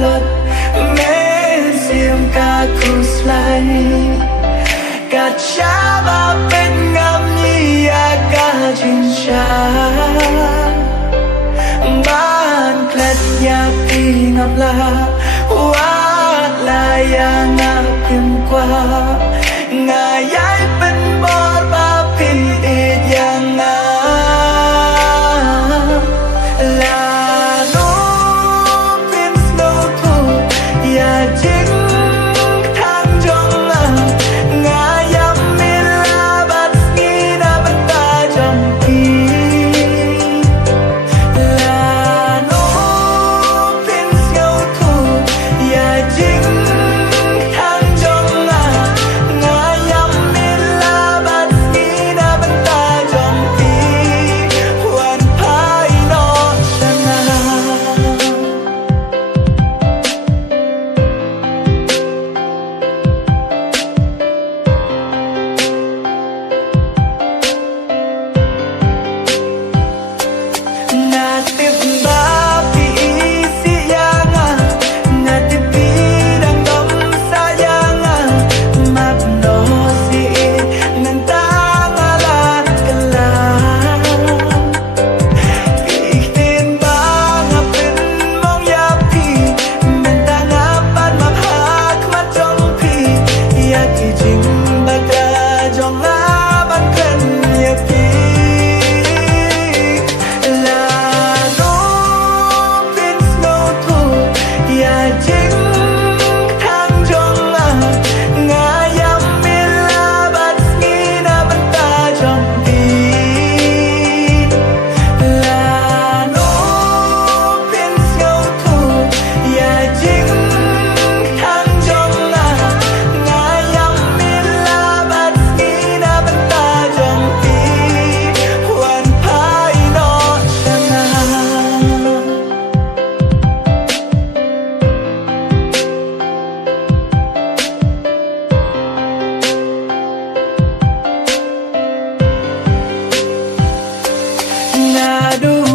lật mê riêng ca khúc lại cả cha ba bên ngắm nhì ca trình cha ban klet ya pi ngập la wa la ya ngap kim qua ngayai pen bor ba pin yang là nó pin snow thu ya chính thang trong ngayam mila bat skina bata trong pi là nó pin snow thu ya chính thang trong ngayam mila bat skina bata trong pi hoàn phai nó sana Natip ba pi siyanga natip bidang dom sayanga mapno si nantangala kala Ikhtin ba ngapin mong yapi mentangapan maphak matong pi yaki jing baga jong laban kan yapi là nó pin snow thu ya chính thang trong ngayam mila bat skina bata trong pi là nó pin snow thu ya chính thang trong ngayam mila bat skina bata trong pi hoàn phai nó sana Ngadu